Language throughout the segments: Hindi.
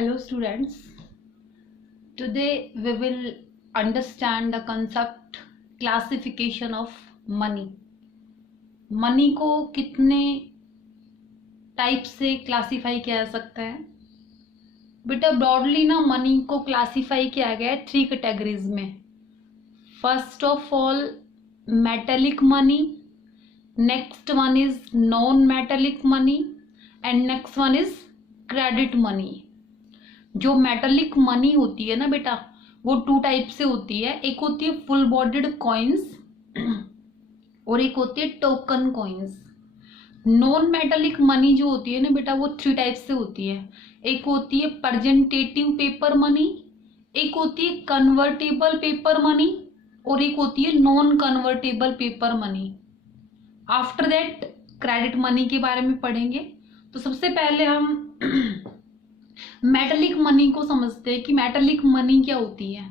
Hello students, today we will understand the concept classification of money. Money को कितने टाइप से क्लासीफाई किया जा सकता है? बेटा ब्रॉडली ना मनी को क्लासीफाई किया गया है 3 कैटेगरीज में. First of all metallic money, next one is non metallic money and next one is credit money. जो मेटेलिक मनी होती है ना बेटा, वो 2 टाइप से होती है. एक होती है फुल बॉडीड कॉइन्स और एक होती है token coins. Non metallic money जो होती है ना बेटा, वो 3 टाइप से होती है. एक होती है प्रेजेंटेटिव पेपर मनी, एक होती है कन्वर्टेबल पेपर मनी और एक होती है non convertible paper money. After that credit money के बारे में पढ़ेंगे. तो सबसे पहले हम मेटेलिक मनी को समझते हैं कि मेटेलिक मनी क्या होती है.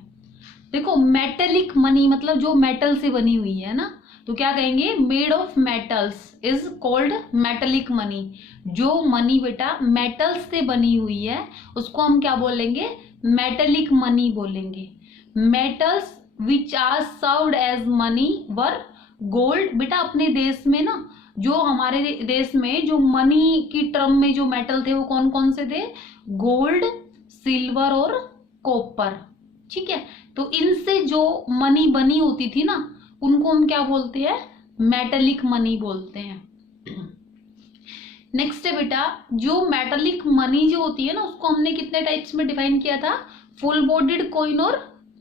देखो मेटेलिक मनी मतलब जो मेटल से बनी हुई है ना, तो क्या कहेंगे, made of metals is called metallic money. जो मनी बेटा मेटल्स से बनी हुई है उसको हम क्या बोलेंगे, मेटेलिक मनी बोलेंगे. Metals which are served as money were gold. बेटा अपने देश में ना, जो हमारे देश में जो मनी की टर्म में जो मेटल थे वो कौन कौन से थे, गोल्ड, सिल्वर और कॉपर. ठीक है, तो इनसे जो मनी बनी होती थी ना, उनको हम क्या बोलते हैं, मेटेलिक मनी बोलते हैं. नेक्स्ट है बेटा, जो मेटेलिक मनी जो होती है ना, उसको हमने कितने टाइप्स में डिफाइन किया था, फुल बॉडीड कॉइन और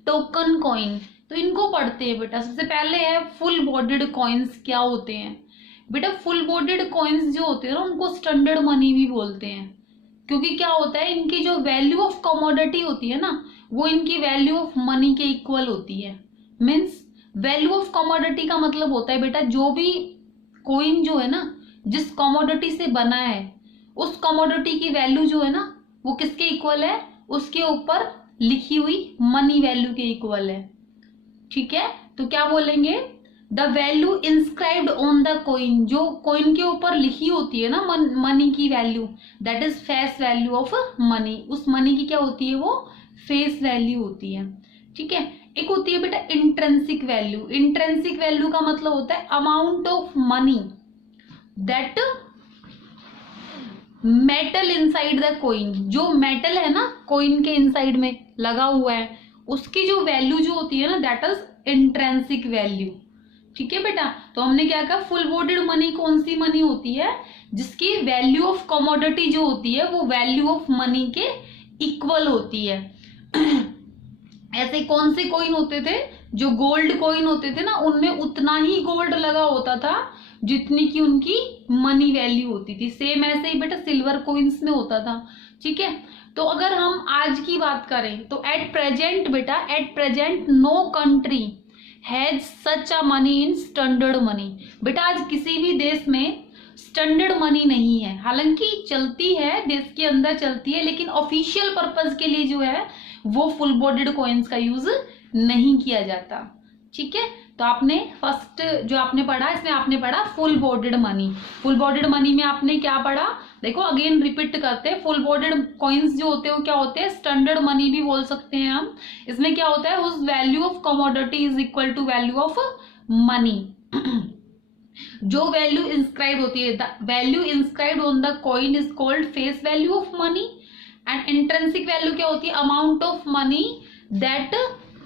टोकन कॉइन. तो इनको पढ़ते हैं बेटा. सबसे पहले है फुल बॉडीड कॉइन्स. क्या होते हैं बेटा, फुल बॉडीड कॉइन्स जो होते हैं ना, उनको स्टैंडर्ड मनी भी बोलते हैं. क्योंकि क्या होता है, इनकी जो वैल्यू ऑफ कमोडिटी होती है ना, वो इनकी वैल्यू ऑफ मनी के इक्वल होती है. मीन्स वैल्यू ऑफ कमोडिटी का मतलब होता है बेटा, जो भी कॉइन जो है ना, जिस कमोडिटी से बना है, उस कमोडिटी की वैल्यू जो है ना, वो किसके इक्वल है, उसके ऊपर लिखी हुई मनी वैल्यू के इक्वल है. ठीक है, तो क्या बोलेंगे, the value inscribed on the coin. जो कॉइन के ऊपर लिखी होती है ना मनी की value, that is face value of money. उस मनी की क्या होती है, वो फेस वैल्यू होती है. ठीक है, एक होती है बेटा इंट्रिंसिक वैल्यू. इंट्रिंसिक वैल्यू का मतलब होता है amount of money that metal inside the coin. जो मेटल है ना कॉइन के इनसाइड में लगा हुआ है, उसकी जो वैल्यू जो होती है ना, दैट इज इंट्रिंसिक वैल्यू. ठीक है बेटा, तो हमने क्या कहा, फुल बॉडीड मनी कौन सी मनी होती है, जिसकी वैल्यू ऑफ कमोडिटी जो होती है वो वैल्यू ऑफ मनी के इक्वल होती है. ऐसे कौन से कॉइन होते थे, जो गोल्ड कॉइन होते थे ना, उनमें उतना ही गोल्ड लगा होता था जितनी की उनकी मनी वैल्यू होती थी. सेम ऐसे ही बेटा सिल्वर कॉइन्स में होता था. ठीक है, तो अगर हम आज की बात करें तो एट प्रेजेंट बेटा, at present no country has such a money in standard money. बेटा आज किसी भी देश में स्टैंडर्ड मनी नहीं है. हालांकि चलती है, देश के अंदर चलती है, लेकिन ऑफिशियल पर्पस के लिए जो है वो फुल बॉडीड कॉइन्स का यूज नहीं किया जाता. ठीक है, तो आपने फर्स्ट जो आपने पढ़ा, इसमें आपने पढ़ा full bodied money. Full bodied money में आपने क्या पढ़ा, देखो अगेन रिपीट करते हैं. फुल बॉडीड कॉइन्स जो होते हैं वो क्या होते हैं, स्टैंडर्ड मनी भी बोल सकते हैं हम. इसमें क्या होता है, उस value of commodity is equal to value of money. जो वैल्यू इंस्क्राइब होती है, the value inscribed on the coin is called face value of money. And intrinsic value क्या होती है, amount of money that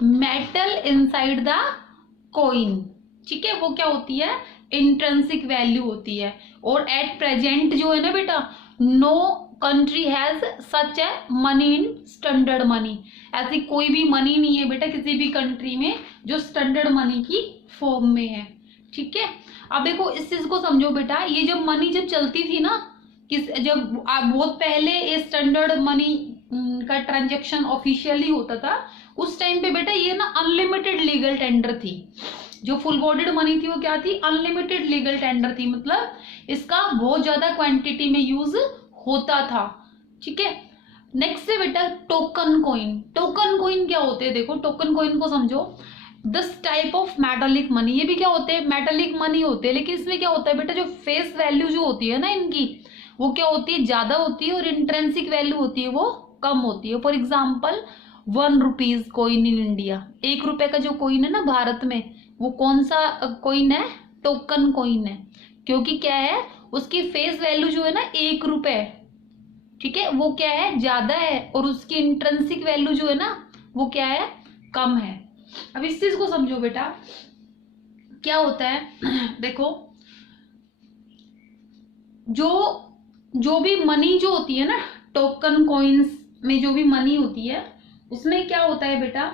metal inside the coin. ठीक है, वो क्या होती है, इंट्रिंसिक वैल्यू होती है. और एट प्रेजेंट जो है ना बेटा, no country has such a money in standard money. ऐसी कोई भी मनी नहीं है बेटा किसी भी कंट्री में जो स्टैंडर्ड मनी की फॉर्म में है. ठीक है, अब देखो इस चीज को समझो बेटा, ये जब मनी जब चलती थी ना, जब बहुत पहले ये स्टैंडर्ड मनी का ट्रांजेक्शन ऑफिशियली होता था, उस टाइम पे बेटा ये ना अनलिमिटेड लीगल टेंडर थी. जो फुल बॉडीड मनी थी वो क्या थी, अनलिमिटेड लीगल टेंडर थी. मतलब इसका बहुत ज्यादा क्वांटिटी में यूज होता था. ठीक है, नेक्स्ट है बेटा टोकन कॉइन. टोकन कॉइन क्या होते हैं, देखो टोकन कॉइन को समझो. This type of metallic money, ये भी क्या होते हैं, मेटालिक मनी होते हैं. लेकिन इसमें क्या होता है बेटा, जो फेस वैल्यू जो होती है ना इनकी, वो क्या होती है, ज्यादा होती है, और इंट्रिंसिक वैल्यू होती है वो कम होती है। For example 1 rupees coin in India, 1 रुपए का जो कॉइन है ना भारत में, वो कौन सा कॉइन है? टोकन कॉइन है। क्योंकि क्या है, उसकी फेस वैल्यू जो है ना 1 रुपए, ठीक है, वो क्या है, ज्यादा है, और उसकी इंट्रिंसिक वैल्यू जो है ना वो क्या है, कम है। अब इस चीज को समझो बेटा, क्या होता है देखो, जो भी मनी जो होती है ना, टोकन कॉइन्स में जो भी मनी होती है, उसमें क्या होता है बेटा,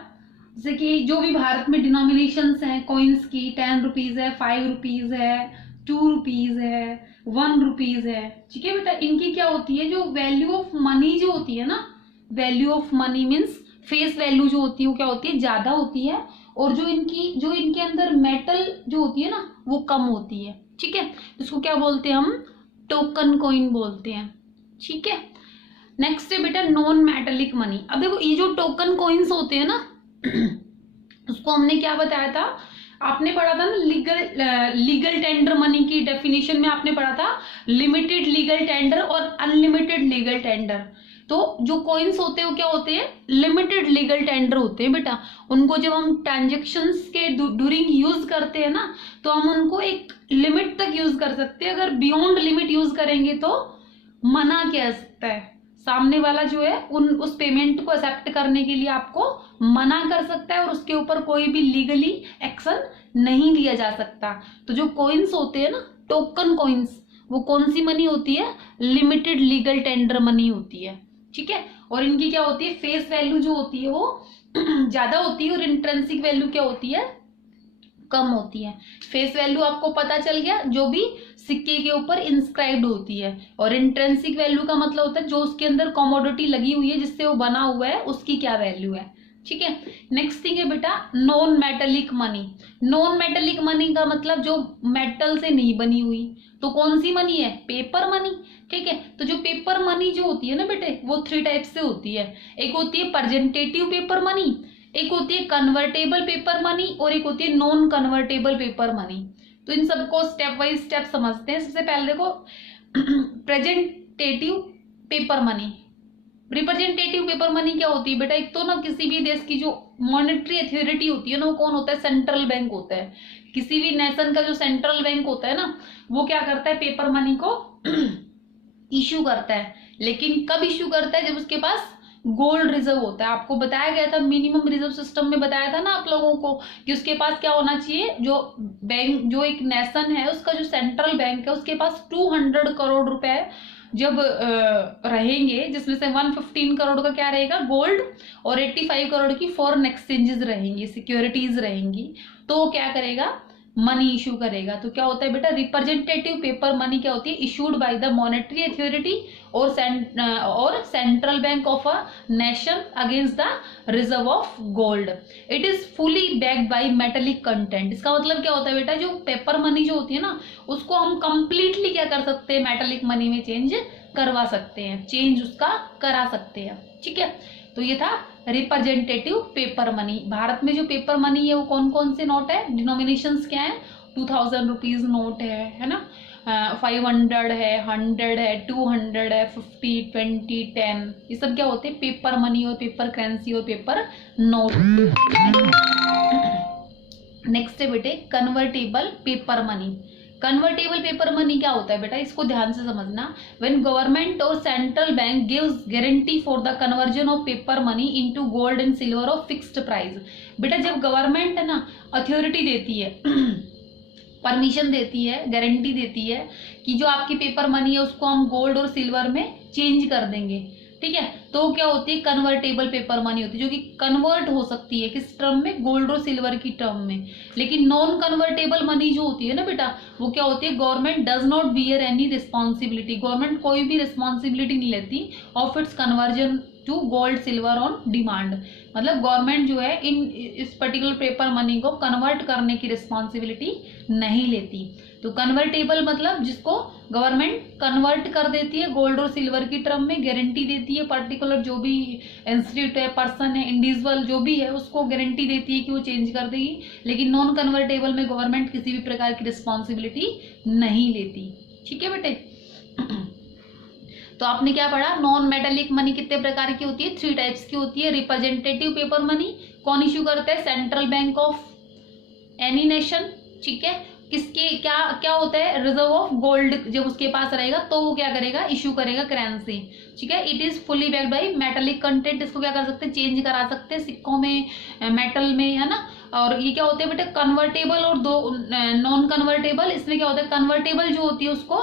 जैसे कि जो भी भारत में डिनोमिनेशंस हैं कॉइन्स की, 10 रुपीज है, 5 रुपीज है, 2 रुपीज है, 1 रुपीज है, ठीक है बेटा, इनकी क्या होती है, जो वैल्यू ऑफ मनी जो होती है ना, value of money means face value जो होती है वो क्या होती है, ज्यादा होती है, और जो इनके अंदर मेटल जो होती है ना वो कम होती है, ठीक है। इसको क्या बोलते हैं हम, टोकन कॉइन बोलते हैं, ठीक है। नेक्स्ट है बेटा नॉन मेटेलिक मनी। अब देखो ये जो टोकन कॉइन्स होते हैं ना उसको हमने क्या बताया था, आपने पढ़ा था ना लीगल टेंडर मनी की डेफिनेशन में आपने पढ़ा था लिमिटेड लीगल टेंडर और अनलिमिटेड लीगल टेंडर। तो जो कॉइन्स होते हैं वो क्या होते हैं, लिमिटेड लीगल टेंडर होते हैं बेटा। उनको जब हम ट्रांजेक्शन्स के ड्यूरिंग यूज करते हैं ना, तो हम उनको एक लिमिट तक यूज कर सकते हैं। अगर बियॉन्ड लिमिट यूज करेंगे तो मना किया सकता है, सामने वाला जो है उस पेमेंट को एक्सेप्ट करने के लिए आपको मना कर सकता है, और उसके ऊपर कोई भी लीगली एक्शन नहीं लिया जा सकता। तो जो कॉइन्स होते हैं ना टोकन कॉइन्स, वो कौन सी मनी होती है, लिमिटेड लीगल टेंडर मनी होती है, ठीक है। और इनकी क्या होती है, फेस वैल्यू जो होती है वो ज्यादा होती है, और इंट्रिंसिक वैल्यू क्या होती है, कम होती है। फेस वैल्यू आपको पता चल गया, जो भी सिक्के के ऊपर इंस्क्राइब्ड होती है, और इंट्रिंसिक वैल्यू का मतलब होता है जो उसके अंदर कमोडिटी लगी हुई है जिससे वो बना हुआ है उसकी क्या वैल्यू है, ठीक है। नेक्स्ट थिंग है बेटा non metallic money. Non metallic money का मतलब जो मेटल से नहीं बनी हुई, तो कौन सी मनी है, पेपर मनी, ठीक है। तो जो पेपर मनी जो होती है ना बेटे, वो 3 टाइप से होती है। एक होती है प्रेजेंटेटिव पेपर मनी, एक होती है कन्वर्टेबल पेपर मनी, और एक होती है नॉन कन्वर्टेबल पेपर मनी। तो इन सबको स्टेप बाय स्टेप समझते हैं। सबसे पहले देखो presentative paper money. Representative paper money क्या होती है बेटा, एक तो ना किसी भी देश की जो मॉनेटरी अथॉरिटी होती है ना, वो कौन होता है, सेंट्रल बैंक होता है। किसी भी नेशन का जो सेंट्रल बैंक होता है ना, वो क्या करता है, पेपर मनी को इशू करता है। लेकिन कब इशू करता है, जब उसके पास गोल्ड रिजर्व होता है। आपको बताया गया था मिनिमम रिजर्व सिस्टम में, बताया था ना आप लोगों को कि उसके पास क्या होना चाहिए, जो बैंक, जो एक नेशन है उसका जो सेंट्रल बैंक है उसके पास 200 करोड़ रुपए जब रहेंगे, जिसमें से 115 करोड़ का क्या रहेगा, गोल्ड, और 85 करोड़ की फॉरेन एक्सचेंजेस रहेंगी, सिक्योरिटीज रहेंगी, तो वो क्या करेगा, मनी इशू करेगा। तो क्या होता है बेटा, रिप्रेजेंटेटिव पेपर मनी क्या होती है, issued by the monetary authority और central bank of a nation against the reserve of gold. It is fully backed by metallic content. इसका मतलब क्या होता है बेटा, जो पेपर मनी जो होती है ना, उसको हम कंप्लीटली क्या कर सकते हैं, मेटेलिक मनी में चेंज करवा सकते हैं, चेंज उसका करा सकते हैं, ठीक है। तो ये था रिप्रेजेंटेटिव पेपर मनी। भारत में जो पेपर मनी है वो कौन कौन से नोट है, डिनोमिनेशंस क्या है, 2000 रुपीज नोट है ना, 500 है, 100 है, 200 है, 50, 20, 10, ये सब क्या होते हैं, पेपर मनी और पेपर करेंसी और पेपर नोट। नेक्स्ट है बेटे convertible paper money. Convertible paper money क्या होता है बेटा, इसको ध्यान से समझना। व्हेन गवर्नमेंट और central bank gives guarantee for the conversion of paper money into gold and silver of fixed price. बेटा जब गवर्नमेंट है ना अथॉरिटी देती है परमिशन देती है, गारंटी देती है कि जो आपकी पेपर मनी है उसको हम गोल्ड और सिल्वर में चेंज कर देंगे, ठीक है, तो क्या होती है, कन्वर्टेबल पेपर मनी होती है, जो कि कन्वर्ट हो सकती है किस टर्म में, गोल्ड और सिल्वर की टर्म में। लेकिन नॉन कन्वर्टेबल मनी जो होती है ना बेटा, वो क्या होती है, government does not bear any responsibility, government कोई भी रिस्पॉन्सिबिलिटी नहीं लेती of its conversion to gold silver on demand. मतलब गवर्नमेंट जो है इस पर्टिकुलर पेपर मनी को कन्वर्ट करने की रिस्पॉन्सिबिलिटी नहीं लेती। तो कन्वर्टेबल मतलब जिसको गवर्नमेंट कन्वर्ट कर देती है गोल्ड और सिल्वर की टर्म में, गारंटी देती है, पर्टिकुलर जो भी इंस्टीट्यूट है, पर्सन है, इंडिविजुअल जो भी है, उसको गारंटी देती है कि वो चेंज कर देगी। लेकिन नॉन कन्वर्टेबल में गवर्नमेंट किसी भी प्रकार की रिस्पॉन्सिबिलिटी नहीं लेती, ठीक है बेटे। तो आपने क्या पढ़ा, नॉन मेटेलिक मनी कितने प्रकार की होती है, 3 टाइप्स की होती है। रिप्रेजेंटेटिव पेपर मनी कौन इश्यू करता है, central bank of any nation, ठीक है। किसके क्या क्या होता है, रिजर्व ऑफ गोल्ड जब उसके पास रहेगा तो वो क्या करेगा, इश्यू करेगा करेंसी, ठीक है। It is fully backed by metallic content, इसको क्या कर सकते हैं, चेंज करा सकते हैं सिक्कों में, मेटल में, है ना। और ये क्या होते हैं बेटा, कन्वर्टेबल और दो नॉन कन्वर्टेबल। इसमें क्या होता है, कन्वर्टेबल जो होती है उसको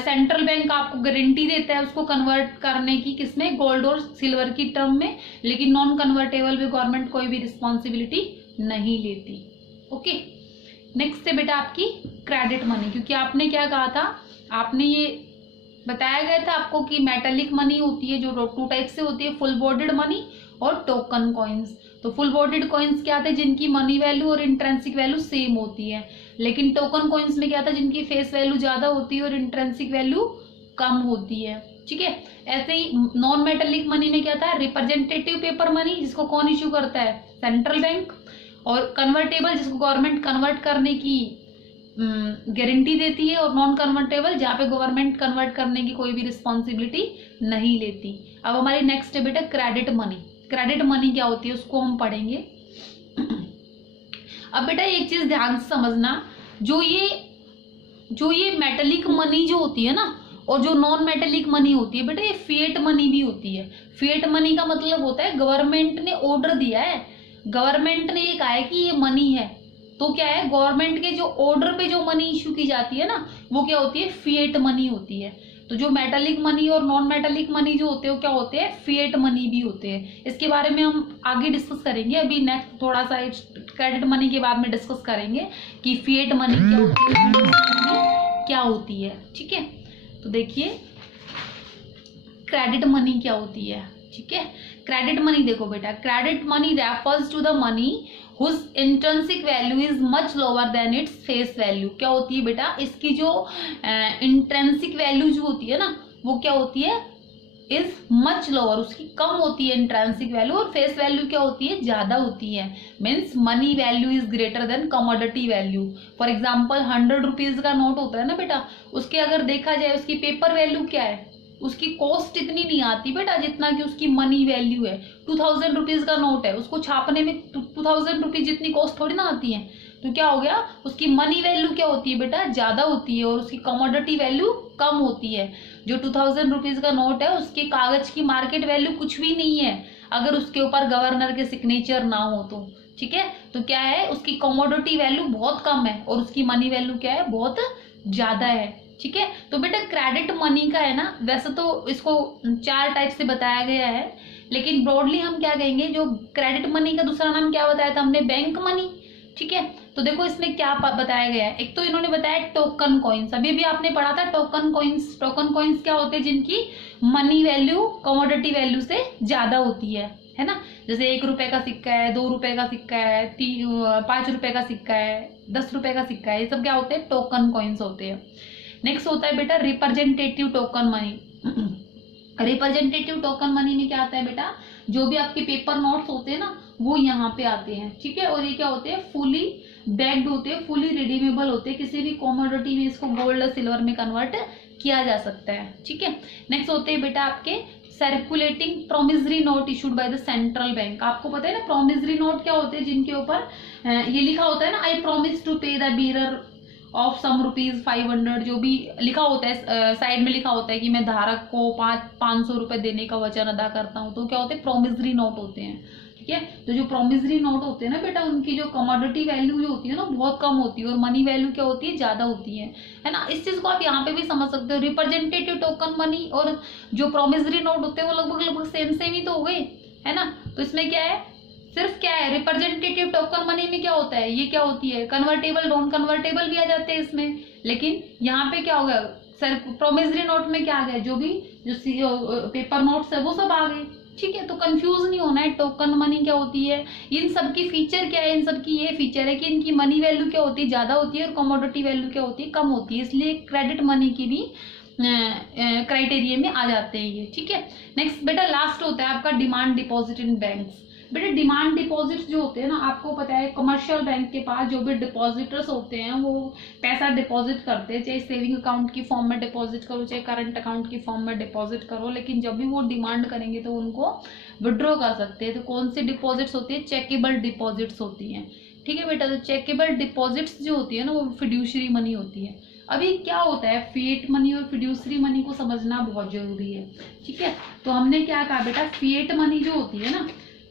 सेंट्रल बैंक आपको गारंटी देता है उसको कन्वर्ट करने की, किसमें, गोल्ड और सिल्वर की टर्म में, लेकिन नॉन कन्वर्टेबल में गवर्नमेंट कोई भी रिस्पॉन्सिबिलिटी नहीं लेती। ओके, नेक्स्ट है बेटा आपकी क्रेडिट मनी, क्योंकि आपने क्या कहा था, आपने ये बताया गया था आपको कि मेटेलिक मनी होती है जो 2 टाइप से होती है, फुल बॉडीड मनी और टोकन कॉइन्स। तो फुल बॉडीड कॉइन्स क्या थे, जिनकी मनी वैल्यू और इंट्रेंसिक वैल्यू सेम होती है, लेकिन टोकन कॉइन्स में क्या था, जिनकी फेस वैल्यू ज्यादा होती है और इंट्रेंसिक वैल्यू कम होती है, ठीक है। ऐसे ही नॉन मेटेलिक मनी में क्या था, रिप्रेजेंटेटिव पेपर मनी, जिसको कौन इश्यू करता है, सेंट्रल बैंक, और कन्वर्टेबल जिसको गवर्नमेंट कन्वर्ट करने की गारंटी देती है, और नॉन कन्वर्टेबल जहाँ पे गवर्नमेंट कन्वर्ट करने की कोई भी रिस्पॉन्सिबिलिटी नहीं लेती। अब हमारी नेक्स्ट है बेटा क्रेडिट मनी। क्रेडिट मनी क्या होती है उसको हम पढ़ेंगे। अब बेटा एक चीज ध्यान से समझना, जो ये मेटेलिक मनी जो होती है ना, और जो नॉन मेटेलिक मनी होती है बेटा, ये फिएट मनी भी होती है। फिएट मनी का मतलब होता है गवर्नमेंट ने ऑर्डर दिया है, गवर्नमेंट ने ये कहा है कि ये मनी है, तो क्या है, गवर्नमेंट के जो ऑर्डर पे जो मनी इश्यू की जाती है ना, वो क्या होती है, फिएट मनी होती है। तो जो मेटेलिक मनी और नॉन मेटेलिक मनी जो होते हैं वो क्या होते हैं, फिएट मनी भी होते हैं। इसके बारे में हम आगे डिस्कस करेंगे, अभी नेक्स्ट थोड़ा सा क्रेडिट मनी के बाद में डिस्कस करेंगे कि फिएट मनी क्या होती है, क्या होती है, ठीक है। तो देखिए क्रेडिट मनी क्या होती है, ठीक है। क्रेडिट मनी देखो बेटा, credit money refers to the money whose intrinsic value is much lower than its face value. क्या होती है बेटा, इसकी जो इंट्रिंसिक वैल्यू जो होती है ना, वो क्या होती है, इज मच लोअर, उसकी कम होती है इंट्रिंसिक वैल्यू, और फेस वैल्यू क्या होती है, ज्यादा होती है। Means money value is greater than commodity value. For example 100 rupees का नोट होता है ना बेटा, उसके अगर देखा जाए उसकी पेपर वैल्यू क्या है, उसकी कॉस्ट इतनी नहीं आती बेटा जितना कि उसकी मनी वैल्यू है। 2000 रुपीज का नोट है, उसको छापने में 2000 रुपीज जितनी कॉस्ट थोड़ी ना आती है, तो क्या हो गया, उसकी मनी वैल्यू क्या होती है बेटा, ज्यादा होती है, और उसकी कमोडिटी वैल्यू कम होती है। जो 2000 रुपीज का नोट है उसके कागज की मार्केट वैल्यू कुछ भी नहीं है अगर उसके ऊपर गवर्नर के सिग्नेचर ना हो तो, ठीक है। तो क्या है, उसकी कमोडिटी वैल्यू बहुत कम है और उसकी मनी वैल्यू क्या है, बहुत ज्यादा है, ठीक है। तो बेटा क्रेडिट मनी का है ना, वैसे तो इसको 4 टाइप से बताया गया है, लेकिन ब्रॉडली हम क्या कहेंगे, जो क्रेडिट मनी का दूसरा नाम क्या बताया था हमने, बैंक मनी, ठीक है। तो देखो इसमें क्या बताया गया है, एक तो इन्होंने बताया टोकन कॉइन्स, अभी भी आपने पढ़ा था टोकन कॉइन्स। टोकन कॉइन्स क्या होते हैं, जिनकी मनी वैल्यू कमोडिटी वैल्यू से ज्यादा होती है ना। जैसे 1 रुपए का सिक्का है, 2 रुपए का सिक्का है, 5 रुपए का सिक्का है, 10 रुपए का सिक्का है, ये सब क्या होते हैं, टोकन कॉइन्स होते हैं। नेक्स्ट होता है बेटा representative token money. Representative token money में क्या आता है बेटा, जो भी आपके पेपर नोट्स होते हैं ना, वो यहाँ पे आते हैं, ठीक है। और ये क्या होते हैं, फुली बैग्ड होते हैं, फुली रिडीमेबल होते हैं, किसी भी कमोडिटी में इसको गोल्ड और सिल्वर में कन्वर्ट किया जा सकता है, ठीक है। नेक्स्ट होते हैं बेटा आपके circulating promissory note issued by the central bank. आपको पता है ना प्रोमिसरी नोट क्या होते हैं, जिनके ऊपर ये लिखा होता है ना, I promise to pay the bearer of some rupees 500, जो भी लिखा होता है साइड में लिखा होता है कि मैं धारक को 500 रुपए देने का वचन अदा करता हूँ, तो क्या होते हैं, प्रोमिसरी नोट होते हैं, ठीक है। तो जो प्रोमिसरी नोट होते हैं ना बेटा, उनकी जो कमोडिटी वैल्यू जो होती है ना, बहुत कम होती है, और मनी वैल्यू क्या होती है, ज्यादा होती है ना। इस चीज को आप यहाँ पे भी समझ सकते हो। रिप्रेजेंटेटिव टोकन मनी और जो प्रोमिसरी नोट होते हैं वो लगभग सेम ही तो हो गए, है ना। तो इसमें क्या है, सिर्फ क्या है, रिप्रेजेंटेटिव टोकन मनी में क्या होता है, ये क्या होती है, कन्वर्टेबल नॉन कन्वर्टेबल भी आ जाते हैं इसमें, लेकिन यहाँ पे क्या हो गया, सर प्रोमिसरी नोट में क्या आ गया, जो पेपर नोट्स है वो सब आ गए, ठीक है। तो कंफ्यूज नहीं होना है, टोकन मनी क्या होती है, इन सब की फीचर क्या है, इन सब की ये फीचर है कि इनकी मनी वैल्यू क्या होती है, ज्यादा होती है, और कमोडिटी वैल्यू क्या होती है, कम होती है, इसलिए क्रेडिट मनी की भी क्राइटेरिया में आ जाते हैं ये, ठीक है। नेक्स्ट बेटा लास्ट होता है आपका डिमांड डिपॉजिट इन बैंक्स। बेटा डिमांड डिपॉजिट्स जो होते हैं ना, आपको पता है कमर्शियल बैंक के पास जो भी डिपॉजिटर्स होते हैं वो पैसा डिपॉजिट करते हैं, चाहे सेविंग अकाउंट की फॉर्म में डिपॉजिट करो चाहे करंट अकाउंट की फॉर्म में डिपॉजिट करो, लेकिन जब भी वो डिमांड करेंगे तो उनको विड्रॉ कर सकते हैं। तो कौन सी डिपॉजिट्स होती है? चेकेबल डिपॉजिट्स होती हैं। ठीक है बेटा, तो चेकेबल डिपॉजिट्स जो होती है ना वो फिड्यूशरी मनी होती है। अभी क्या होता है, फिएट मनी और फिड्यूसरी मनी को समझना बहुत जरूरी है। ठीक है, तो हमने क्या कहा बेटा, फिएट मनी जो होती है ना,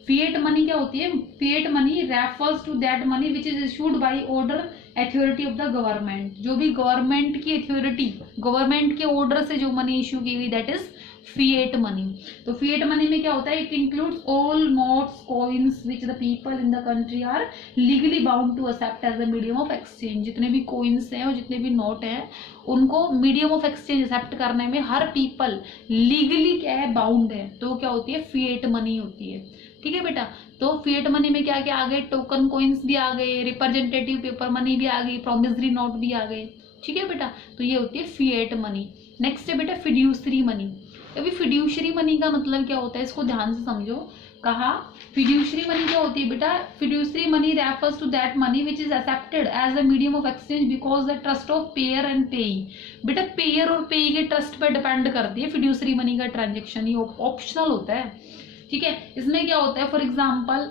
फिएट मनी क्या होती है? Fiat money refers to that money which is issued by order authority of the government. जो भी गवर्नमेंट की अथॉरिटी, गवर्नमेंट के ऑर्डर से जो मनी इशू की हुई, दैट इज फिएट मनी। तो फिएट मनी में क्या होता है? It includes all notes coins which the people in the country are legally bound to accept as the medium of exchange. जितने भी कॉइन्स हैं और जितने भी नोट हैं उनको मीडियम ऑफ एक्सचेंज एक्सेप्ट करने में हर पीपल लीगली क्या है? बाउंड है। तो क्या होती है? फिएट मनी होती है। ठीक है बेटा, तो फिएट मनी में क्या क्या आ गए? टोकन कॉइन्स भी आ गए, रिप्रेजेंटेटिव पेपर मनी भी आ गई, प्रॉमिसरी नोट भी आ गए। ठीक है बेटा, तो ये होती है फिएट मनी। नेक्स्ट है बेटा फिड्यूसरी मनी। अभी फिड्यूशरी मनी का मतलब क्या होता है, इसको ध्यान से समझो। कहा फिड्यूशरी मनी क्या होती है बेटा? Fiduciary money refers to that money which is accepted as a medium of exchange because the trust of payer and payee. बेटा पेयर और पेई के ट्रस्ट पर डिपेंड करती है फिड्यूशरी मनी का ट्रांजेक्शन, ये ऑप्शनल होता है। ठीक है, इसमें क्या होता है, फॉर एग्जाम्पल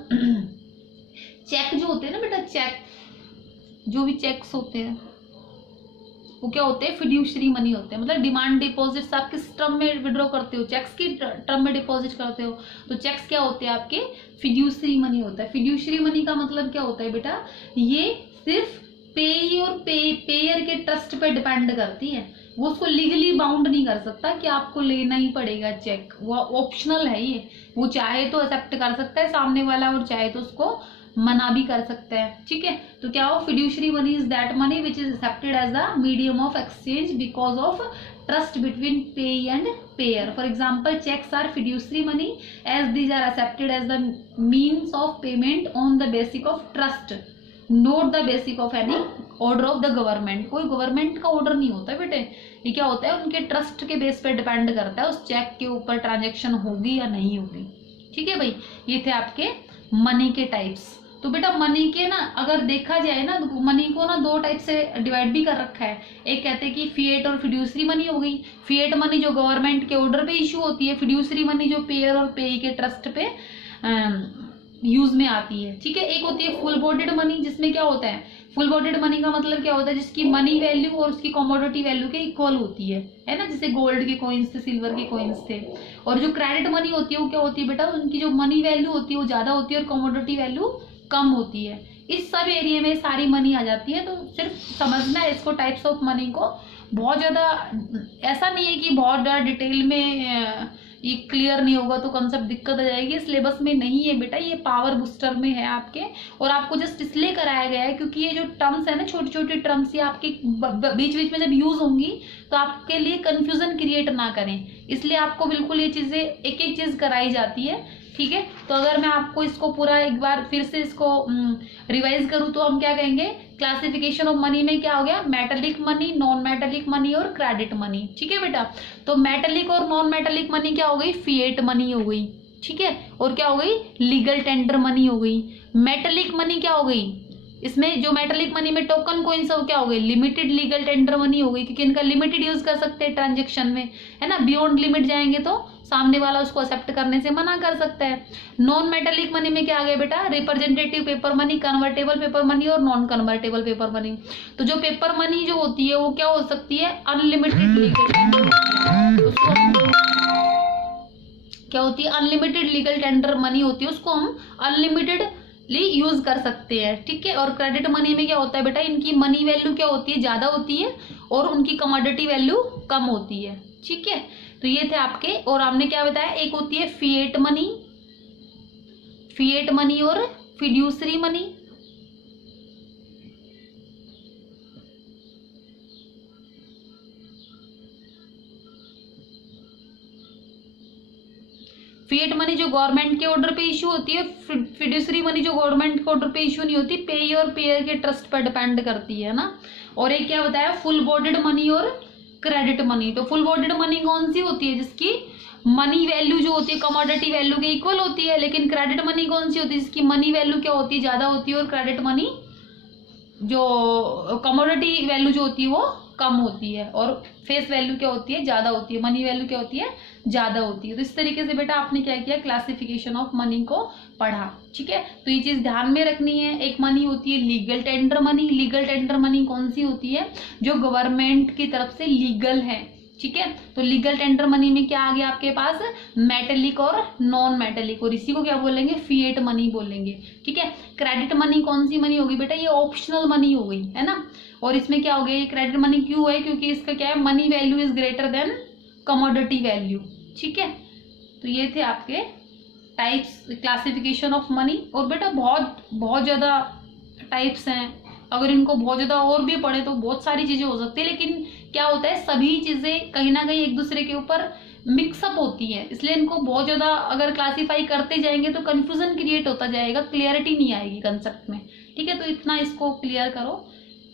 चेक जो होते हैं ना बेटा, चेक जो भी चेक्स होते हैं वो क्या होते हैं? फिड्यूशरी मनी होते हैं। मतलब डिमांड डिपॉजिट्स आप किस टर्म में विड्रॉ करते हो? चेक्स की टर्म में डिपॉजिट करते हो, तो चेक्स क्या होते हैं आपके? फिड्यूशरी मनी होता है। फिड्यूशरी मनी का मतलब क्या होता है बेटा? ये सिर्फ पेई और पेयर के ट्रस्ट पे डिपेंड करती है, वो उसको लीगली बाउंड नहीं कर सकता कि आपको लेना ही पड़ेगा चेक, वो ऑप्शनल है। ये वो चाहे तो एक्सेप्ट कर सकता है सामने वाला और चाहे तो उसको मना भी कर सकता है। ठीक है, तो क्या हो? Fiduciary money is that money which is accepted as a medium of exchange because of trust between payee and payer. For example cheques are fiduciary money as these are accepted as the means of payment on the basic of trust, not the basic of any order of the government. कोई गवर्नमेंट का ऑर्डर नहीं होता बेटे, ये क्या होता है? उनके ट्रस्ट के बेस पे डिपेंड करता है उस चेक के ऊपर ट्रांजेक्शन होगी या नहीं होगी। ठीक है भाई, ये थे आपके मनी के टाइप्स। तो बेटा मनी के ना अगर देखा जाए ना, तो मनी को ना दो टाइप से डिवाइड भी कर रखा है। एक कहते हैं कि फिएट और फिड्यूसरी मनी हो गई। फिएट मनी जो गवर्नमेंट के ऑर्डर पे इशू होती है, फिड्यूसरी मनी जो पेयर और पेई के ट्रस्ट पे यूज में आती है। ठीक है, एक होती है फुल बॉडीड मनी, जिसमें क्या होता है? फुल बॉडीड मनी का मतलब क्या होता है? जिसकी मनी वैल्यू और उसकी कमोडिटी वैल्यू के इक्वल होती है ना, जैसे गोल्ड के कॉइन्स थे, सिल्वर के कॉइन्स थे। और जो क्रेडिट मनी होती है वो क्या होती है बेटा? उनकी जो मनी वैल्यू होती है वो ज्यादा होती है और कमोडिटी वैल्यू कम होती है। इस सब एरिया में सारी मनी आ जाती है। तो सिर्फ समझना है इसको, टाइप्स ऑफ मनी को। बहुत ज्यादा ऐसा नहीं है कि बहुत ज्यादा डिटेल में ये क्लियर नहीं होगा तो कंसेप्ट दिक्कत आ जाएगी, सिलेबस में नहीं है बेटा, ये पावर बूस्टर में है आपके। और आपको जस्ट इसलिए कराया गया है क्योंकि ये जो टर्म्स है ना, छोटी छोटी टर्म्स, ये आपके बीच बीच में जब यूज होंगी तो आपके लिए कंफ्यूजन क्रिएट ना करें, इसलिए आपको बिल्कुल ये चीजें एक एक चीज कराई जाती है। ठीक है, तो अगर मैं आपको इसको पूरा एक बार फिर से इसको रिवाइज करूं तो हम क्या कहेंगे? क्लासिफिकेशन ऑफ मनी में क्या हो गया? Metallic money, non metallic money और क्रेडिट मनी। ठीक है बेटा, तो मेटेलिक और नॉन मेटेलिक मनी क्या हो गई? फिएट मनी हो गई। ठीक है, और क्या हो गई? लीगल टेंडर मनी हो गई। मेटेलिक मनी क्या हो गई? इसमें जो मेटेलिक मनी में टोकन कॉइन्स क्या हो गई? लिमिटेड लीगल टेंडर मनी हो गई, क्योंकि इनका लिमिटेड यूज कर सकते हैं ट्रांजेक्शन में, है ना। बियॉन्ड लिमिट जाएंगे तो सामने वाला उसको एक्सेप्ट करने से मना कर सकता है। नॉन मेटेलिक मनी में क्या आ गया बेटा? Representative paper money, convertible paper money और नॉन कन्वर्टेबल पेपर मनी। तो जो पेपर मनी जो होती है वो क्या हो सकती है? अनलिमिटेड लीगल टेंडर, क्या होती है? अनलिमिटेड लीगल टेंडर मनी होती है, उसको हम अनलिमिटेड यूज कर सकते हैं। ठीक है, और क्रेडिट मनी में क्या होता है बेटा? इनकी मनी वैल्यू क्या होती है? ज्यादा होती है और उनकी कमोडिटी वैल्यू कम होती है। ठीक है, तो ये थे आपके। और हमने क्या बताया? एक होती है फिएट मनी और फिड्यूसरी मनी। फिएट मनी जो गवर्नमेंट के ऑर्डर पे इशू होती है, फिड्यूसरी मनी जो गवर्नमेंट के ऑर्डर पे इशू नहीं होती, पेई और पेयर के ट्रस्ट पर डिपेंड करती है ना। और एक क्या बताया? फुल बॉडीड मनी और क्रेडिट मनी। तो फुल बॉडीड मनी कौन सी होती है? जिसकी मनी वैल्यू जो होती है कमोडिटी वैल्यू के इक्वल होती है, लेकिन क्रेडिट मनी कौन सी होती है जिसकी मनी वैल्यू क्या होती है, ज्यादा होती है, और क्रेडिट मनी जो कमोडिटी वैल्यू जो होती है वो कम होती है, और फेस वैल्यू क्या होती है, ज्यादा होती है, मनी वैल्यू क्या होती है, ज्यादा होती है। तो इस तरीके से बेटा आपने क्या किया, क्लासिफिकेशन ऑफ मनी को पढ़ा। ठीक है, तो ये चीज ध्यान में रखनी है। एक मनी होती है legal tender money. Legal tender money कौन सी होती है, जो गवर्नमेंट की तरफ से लीगल है। ठीक है, तो लीगल टेंडर मनी में क्या आ गया आपके पास, मेटेलिक और नॉन मेटेलिक, और इसी को क्या बोलेंगे, फिएट मनी बोलेंगे। ठीक है, क्रेडिट मनी कौन सी मनी होगी बेटा, ये ऑप्शनल मनी हो गई है ना। और इसमें क्या हो गया, ये क्रेडिट मनी क्यों है, क्योंकि इसका क्या है, money value is greater than commodity value. ठीक है, तो ये थे आपके टाइप्स, क्लासिफिकेशन ऑफ मनी। और बेटा बहुत ज्यादा टाइप्स हैं, अगर इनको बहुत ज्यादा और भी पढ़े तो बहुत सारी चीजें हो सकती है, लेकिन क्या होता है, सभी चीजें कहीं ना कहीं एक दूसरे के ऊपर मिक्सअप होती है, इसलिए इनको बहुत ज्यादा अगर क्लासीफाई करते जाएंगे तो कंफ्यूजन क्रिएट होता जाएगा, क्लियरिटी नहीं आएगी कंसेप्ट में। ठीक है, तो इतना इसको क्लियर करो,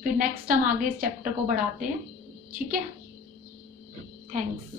फिर नेक्स्ट हम आगे इस चैप्टर को बढ़ाते हैं। ठीक है, थैंक्स।